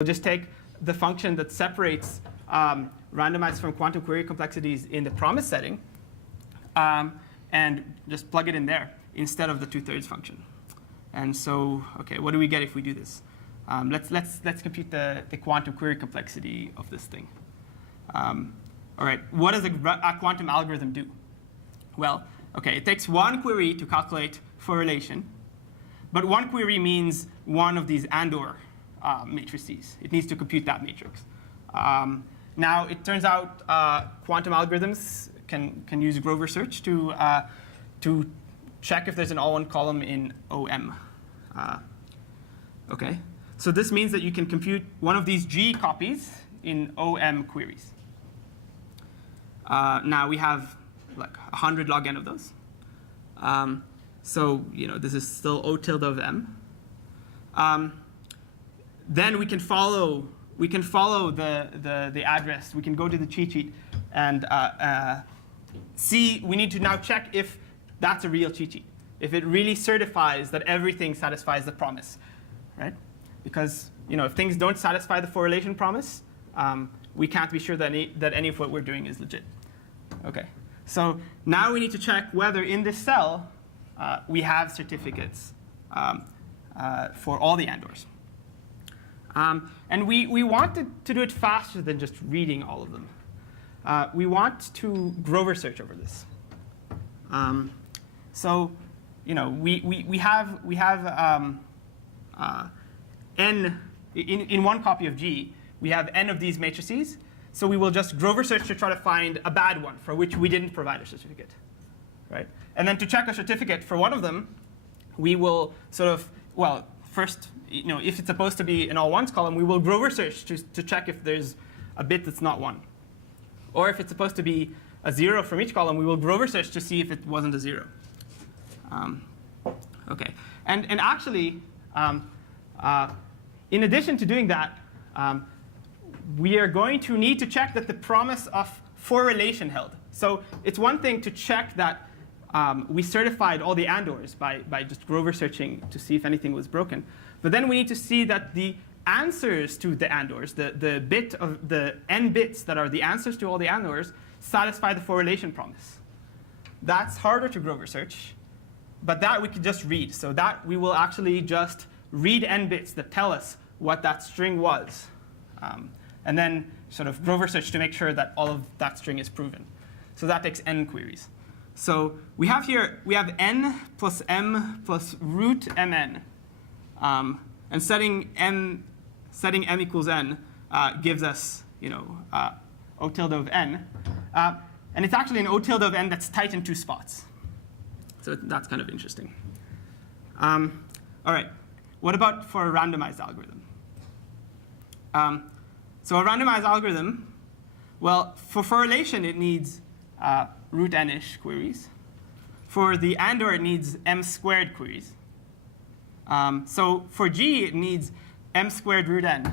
We'll just take the function that separates randomized from quantum query complexities in the promise setting and just plug it in there instead of the 2/3 function. And so, OK, what do we get if we do this? Let's compute the quantum query complexity of this thing. All right, what does a quantum algorithm do? Well, OK, it takes one query to calculate for relation. But one query means one of these and/or matrices. It needs to compute that matrix. Now, it turns out quantum algorithms can use Grover search to check if there's an all-one column in OM. OK, so this means that you can compute one of these G copies in OM queries. Now, we have like 100 log n of those. So this is still O tilde of m. Then we can follow the address. We can go to the cheat sheet and see. We need to now check if that's a real cheat sheet, if it really certifies that everything satisfies the promise, right? Because if things don't satisfy the correlation promise, we can't be sure that any of what we're doing is legit. OK, so now we need to check whether in this cell we have certificates for all the and/ors. And we wanted to do it faster than just reading all of them. We want to Grover search over this. So we have n in one copy of G. We have n of these matrices. So we will just Grover search to try to find a bad one for which we didn't provide a certificate, right? And then to check a certificate for one of them, we will sort of, well, first, if it's supposed to be an all ones column, we will Grover search to check if there's a bit that's not 1. Or if it's supposed to be a 0 from each column, we will Grover search to see if it wasn't a 0. OK, and actually, in addition to doing that, we are going to need to check that the promise of for relation held. So it's one thing to check that we certified all the and/ors by just Grover searching to see if anything was broken. But then we need to see that the answers to the and/ors, the bit of the n bits that are the answers to all the and/ors, satisfy the for relation promise. That's harder to Grover search, but that we could just read. So that we will actually just read n bits that tell us what that string was, and then sort of Grover search to make sure that all of that string is proven. So that takes n queries. So we have n plus m plus root mn. And setting m equals n gives us O tilde of n. And it's actually an O tilde of n that's tight in 2 spots. So that's kind of interesting. All right, what about for a randomized algorithm? So a randomized algorithm, well, for relation, it needs root n-ish queries. For the and/or, it needs m squared queries. So for G, it needs m squared root n,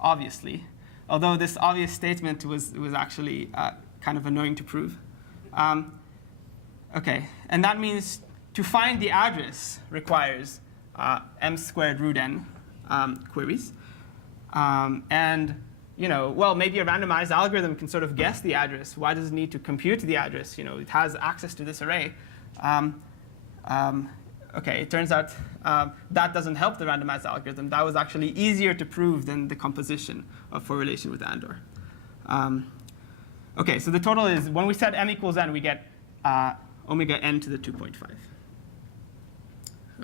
obviously. Although this obvious statement was actually kind of annoying to prove. OK, and that means to find the address requires m squared root n queries. And well, maybe a randomized algorithm can sort of guess the address. Why does it need to compute the address? It has access to this array. OK, it turns out that doesn't help the randomized algorithm. That was actually easier to prove than the composition of for relation with and/or. OK, so the total is, when we set m equals n, we get omega n to the 2.5.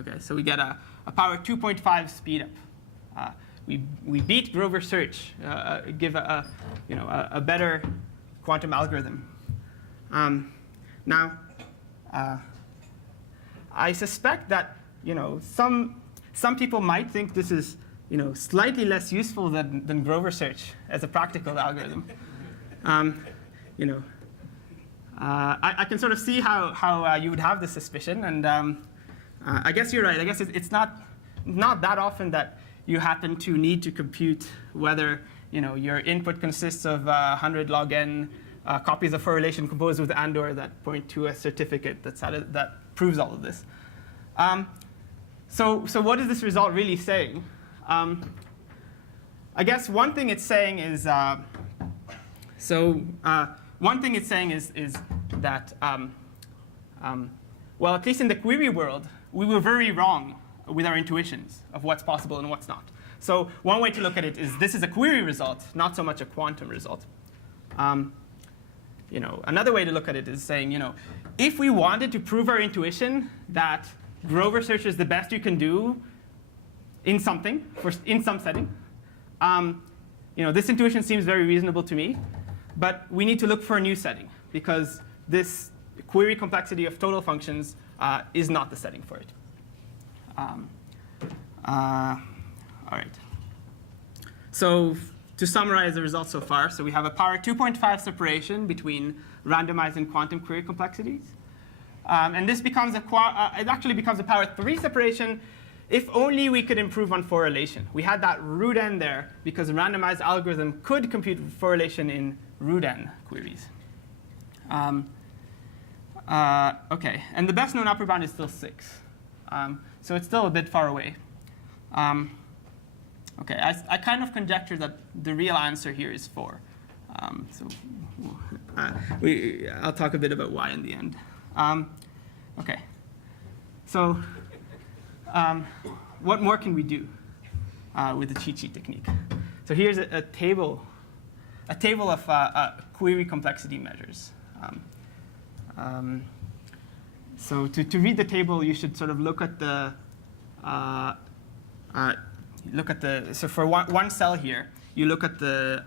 OK, so we get a power 2.5 speed up. We beat Grover search, give a better quantum algorithm. Now, I suspect that some people might think this is slightly less useful than Grover search as a practical algorithm. I can sort of see how you would have this suspicion, and I guess you're right. I guess it's not that often that you happen to need to compute whether your input consists of 100 log n copies of for relation composed with and/or that point to a certificate that proves all of this. So what is this result really saying? I guess one thing it's saying is, that well, at least in the query world, we were very wrong with our intuitions of what's possible and what's not. So one way to look at it is this is a query result, not so much a quantum result. Another way to look at it is saying, if we wanted to prove our intuition that Grover search is the best you can do in something, in some setting, this intuition seems very reasonable to me. But we need to look for a new setting, because this query complexity of total functions is not the setting for it. All right. So to summarize the results so far, so we have a power 2.5 separation between randomized and quantum query complexities. And this becomes it actually becomes a power 3 separation if only we could improve on forrelation. We had that root n there because a randomized algorithm could compute forrelation in root n queries. OK, and the best known upper bound is still 6. So it's still a bit far away. OK, I kind of conjecture that the real answer here is 4. I'll talk a bit about why in the end. OK, so what more can we do with the cheat sheet technique? So here's a table of query complexity measures. So to read the table, you should sort of look at the so for one cell here, you look at the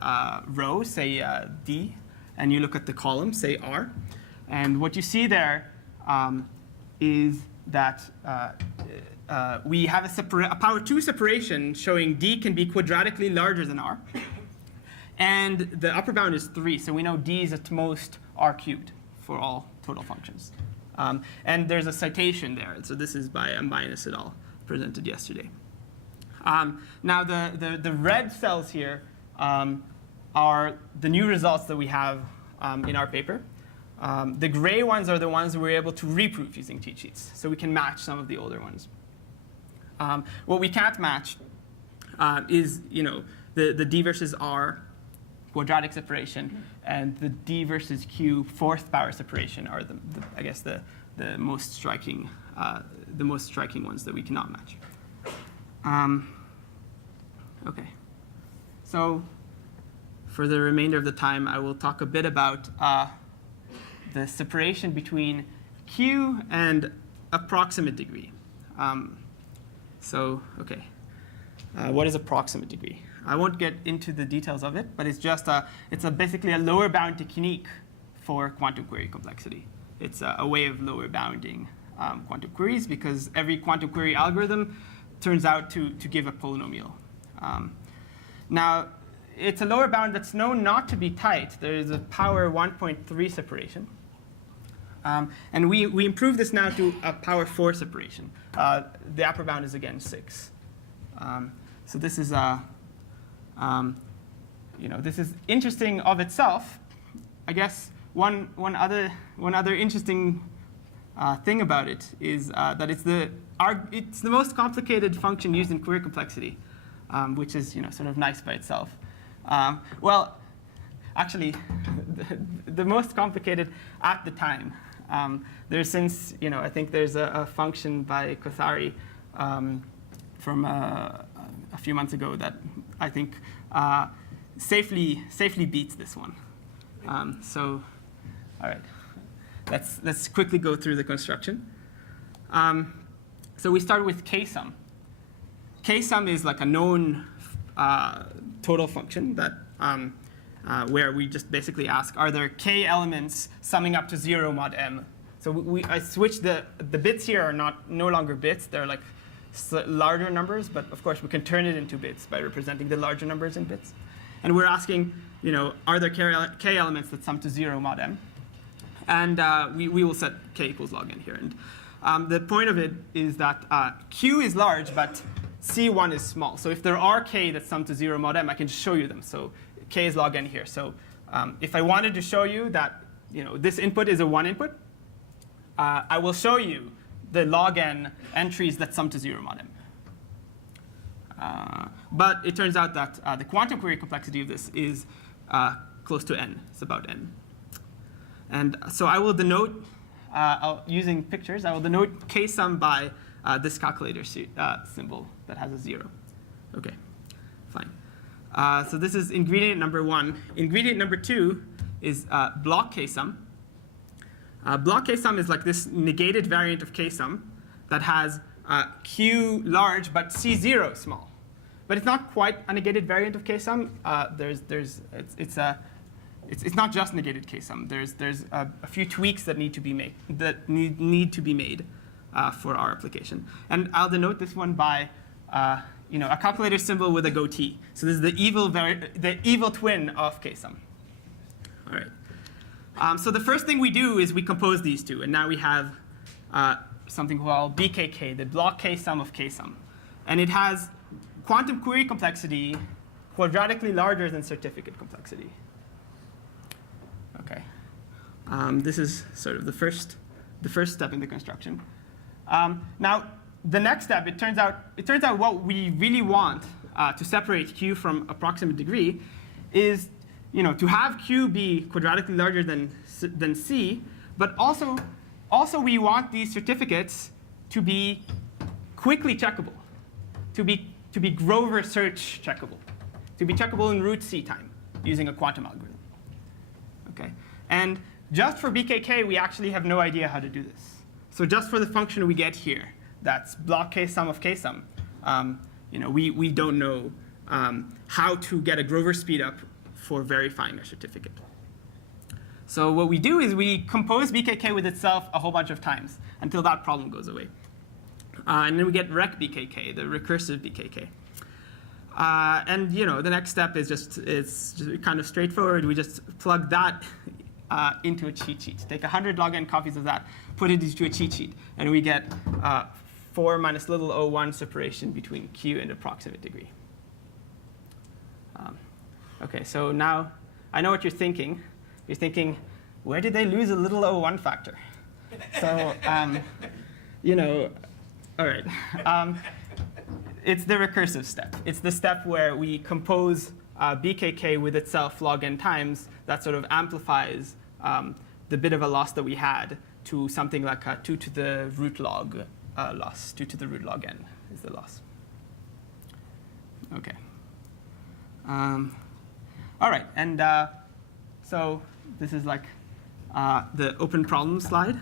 row, say D, and you look at the column, say R. And what you see there is that we have a power 2 separation showing D can be quadratically larger than R. And the upper bound is 3, so we know D is at most R cubed for all total functions. And there's a citation there. So this is by Minus et al. Presented yesterday. Now the red cells here are the new results that we have in our paper. The gray ones are the ones we're able to reprove using cheat sheets. So we can match some of the older ones. What we can't match is the D versus R quadratic separation and the D versus Q 4th power separation are I guess the most striking ones that we cannot match. OK, so for the remainder of the time, I will talk a bit about the separation between Q and approximate degree. What is approximate degree? I won't get into the details of it, but it's just basically a lower bound technique for quantum query complexity. It's a way of lower bounding quantum queries because every quantum query algorithm turns out to give a polynomial. Now, it's a lower bound that's known not to be tight. There is a power 1.3 separation. And we improve this now to a power 4 separation. The upper bound is, again, 6. So this is this is interesting of itself. I guess one other interesting thing about it is that it's the most complicated function used in query complexity, which is sort of nice by itself. Well, actually, the most complicated at the time. There's since I think there's a function by Kothari from a few months ago that I think safely beats this one. So, all right, let's quickly go through the construction. So we start with k-sum. K-sum is like a known total function that where we just basically ask, are there k elements summing up to 0 mod m? So I switch the bits here are no longer bits. They're like larger numbers, but of course we can turn it into bits by representing the larger numbers in bits. And we're asking, are there k elements that sum to 0 mod m? And we will set k equals log n here. And the point of it is that q is large, but c1 is small. So if there are k that sum to 0 mod m, I can just show you them. So k is log n here. So if I wanted to show you that this input is a 1 input, I will show you the log n entries that sum to 0 mod m. But it turns out that the quantum query complexity of this is close to n. It's about n. And so I will denote, using pictures, I will denote k-sum by this calculator symbol that has a 0. OK, fine. So this is ingredient number 1. Ingredient number 2 is block k-sum. Block k-sum is like this negated variant of k-sum that has q large but c0 small. But it's not quite a negated variant of k-sum. It's not just negated k-sum. There's a few tweaks that need to be made for our application. And I'll denote this one by a calculator symbol with a goatee. So this is the evil twin of k-sum. All right. So the first thing we do is we compose these two, and now we have something called BKK, the block k-sum of k-sum. And it has quantum query complexity quadratically larger than certificate complexity. OK. This is sort of the first step in the construction. Now, the next step, it turns out what we really want to separate Q from approximate degree is to have Q be quadratically larger than C, but also we want these certificates to be quickly checkable, to be Grover search checkable, to be checkable in root C time using a quantum algorithm. Okay, and just for BKK, we actually have no idea how to do this. So just for the function we get here, that's block k-sum of k-sum, we don't know how to get a Grover speedup for verifying a certificate. So what we do is we compose BKK with itself a whole bunch of times until that problem goes away. And then we get rec BKK, the recursive BKK. And the next step is it's just kind of straightforward. We just plug that into a cheat sheet. Take 100 log n copies of that, put it into a cheat sheet, and we get 4 minus little o1 separation between Q and approximate degree. OK, so now I know what you're thinking. You're thinking, where did they lose a little o1 factor? So, all right. It's the recursive step. It's the step where we compose BKK with itself log n times that sort of amplifies the bit of a loss that we had to something like a 2 to the root log loss. 2 to the root log n is the loss. OK. All right, and so this is like the open problem slide.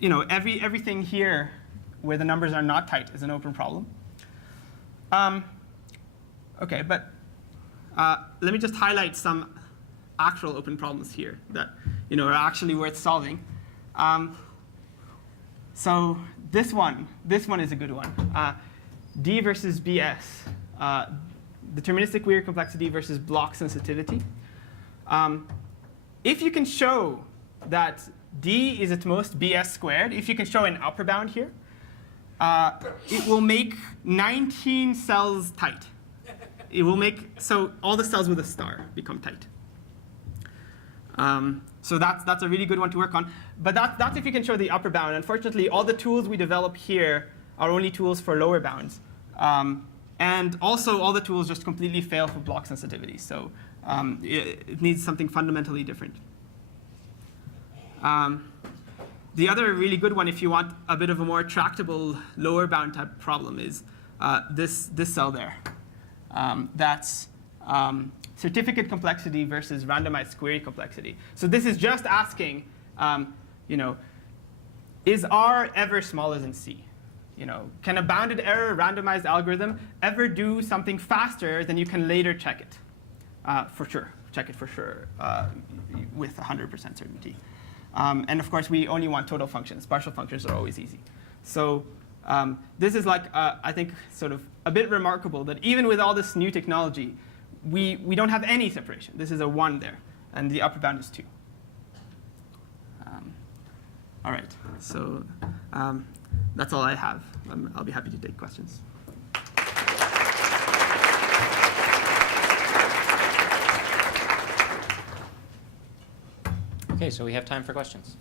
Everything here where the numbers are not tight is an open problem. OK, but let me just highlight some actual open problems here that are actually worth solving. So this one is a good one. D versus BS. Deterministic weird complexity versus block sensitivity. If you can show that D is at most BS squared, if you can show an upper bound here, it will make 19 cells tight. It will make so all the cells with a star become tight. So that's a really good one to work on. But that's if you can show the upper bound. Unfortunately, all the tools we develop here are only tools for lower bounds. And also, all the tools just completely fail for block sensitivity. So it needs something fundamentally different. The other really good one, if you want a bit of a more tractable lower bound type problem, is this cell there. That's certificate complexity versus randomized query complexity. So this is just asking, is R ever smaller than C? Can a bounded error randomized algorithm ever do something faster than you can later check it? For sure. Check it for sure with 100% certainty. And of course, we only want total functions. Partial functions are always easy. So this is like, I think, sort of a bit remarkable that even with all this new technology, we don't have any separation. This is a 1 there. And the upper bound is 2. All right. So that's all I have. I'll be happy to take questions. OK, so we have time for questions.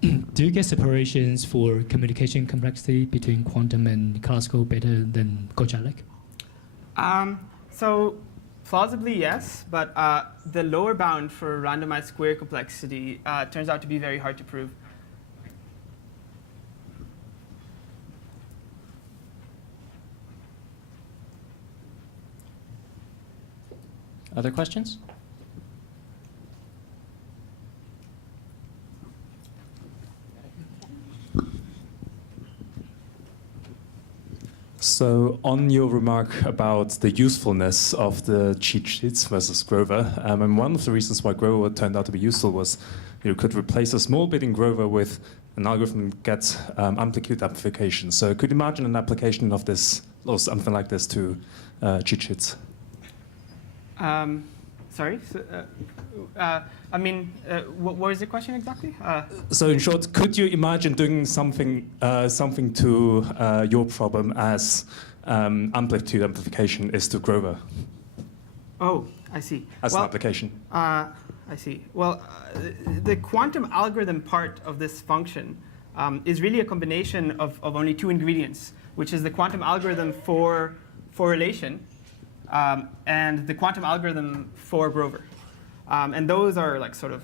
Do you get separations for communication complexity between quantum and classical better than Kochalik? So plausibly, yes, but the lower bound for randomized square complexity turns out to be very hard to prove. Other questions? So on your remark about the usefulness of the cheat sheets versus Grover, and one of the reasons why Grover turned out to be useful was you could replace a small bit in Grover with an algorithm that gets amplitude amplification. So could you imagine an application of this or something like this to cheat sheets? Sorry? So, what was the question exactly? So in short, could you imagine doing something to your problem as amplitude amplification is to Grover? Oh, I see. As an application. I see. Well, the quantum algorithm part of this function is really a combination of only two ingredients, which is the quantum algorithm for relation and the quantum algorithm for Grover. And those are like sort of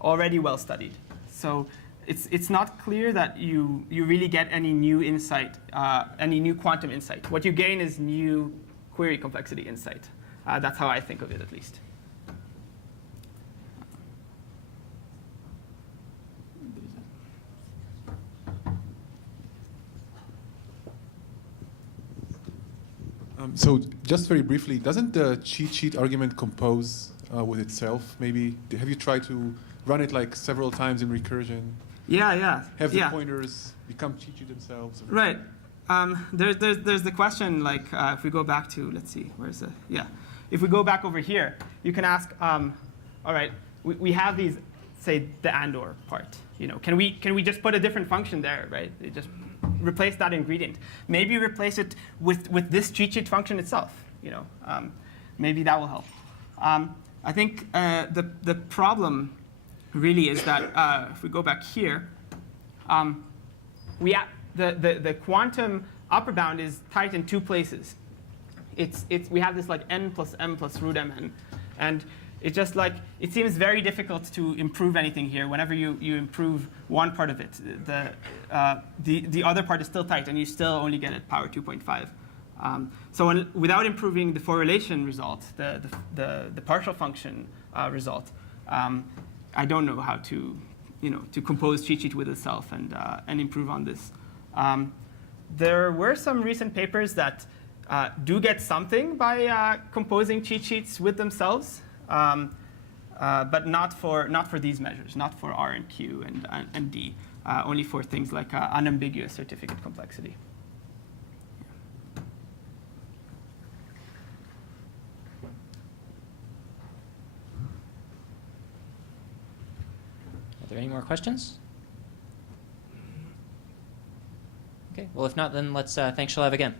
already well studied. So it's not clear that you really get any new insight, any new quantum insight. What you gain is new query complexity insight. That's how I think of it, at least. So just very briefly, doesn't the cheat sheet argument compose with itself? Maybe have you tried to run it like several times in recursion? Yeah. Have the pointers become cheat sheet themselves? Right. There's the question, like if we go back to, let's see, where's the, if we go back over here, you can ask, all right, we have these, say, the and/or part. Can we just put a different function there, right? Just replace that ingredient. Maybe replace it with this cheat sheet function itself. Maybe that will help. I think the problem really is that if we go back here, the quantum upper bound is tight in two places. We have this like n plus m plus root mn, and it's just like it seems very difficult to improve anything here. Whenever you improve one part of it, the other part is still tight, and you still only get at power 2.5. So without improving the forrelation result, the partial function result, I don't know how to compose cheat sheet with itself and improve on this. There were some recent papers that do get something by composing cheat sheets with themselves. But not for these measures, not for R and Q and D, only for things like unambiguous certificate complexity. Are there any more questions? Okay, well, if not, then let's thank Shalev again.